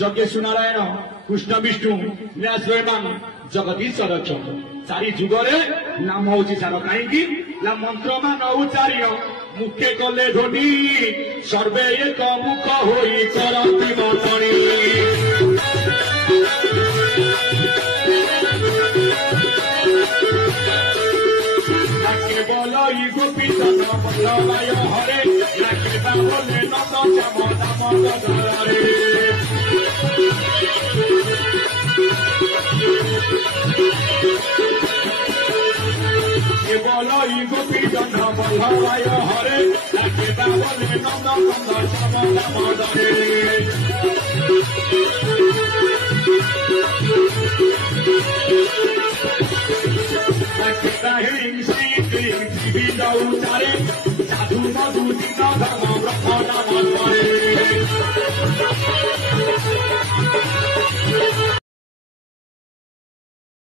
যজ্ঞেশ নারায়ণ কৃষ্ণ বিষ্ণু নীলাশ্রয়মান জগদীশ্বর চন্দ্র চারি যুগরে নাম হଉଛି ସାର କାହିଁକି ନା ମନ୍ତ୍ର ମାନ ଉଚ୍ଚାରିଣ ମୁଖେ କଲେ ଧ୍ୱନି ସର୍ବେ ଏକ ମୁଖ ହୋଇ କରନ୍ତି ମତଣି কেবল ই গোপীচন্দ্র বল্লভায় হরে নাকে বলে নন্দ শ্যাম দামোদরে কেবল ই গোপীচন্দ্র বল্লভায় হরে নাকে বলে নন্দ নন্দ শ্যাম দামোদরে উচারে সাধু মধু দিন ধর্ম ব্রহ্ম নাম করে